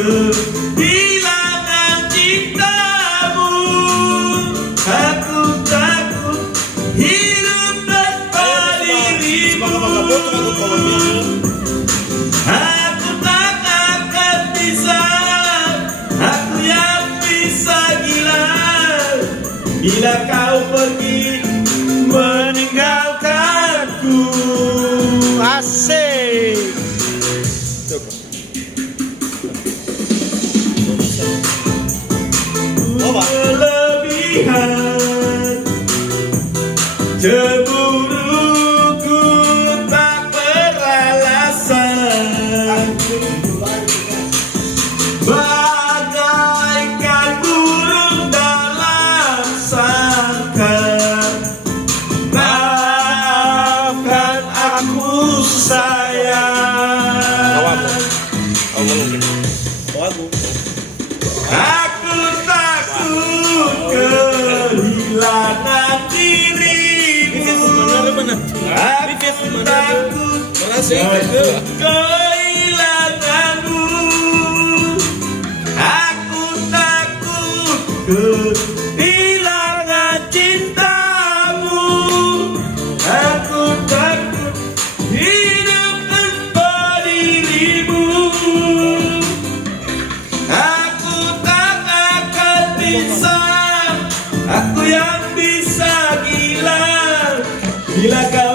kehilangan cintamu. Aku takut hidup tanpa dirimu. Aku tak akan bisa, aku yang bisa gila bila kau pergi meninggalkanku. Asik. Kelebihan cemburuku tak beralasan, bagaikan burung dalam sangkar. Maafkan aku sayang, aku takut kehilangan dirimu. Aku takut kehilanganmu. Aku takut kehilangan cintamu. Aku takut hidup tanpa dirimu. Aku tak akan bisa, aku yang bisa gila bila kau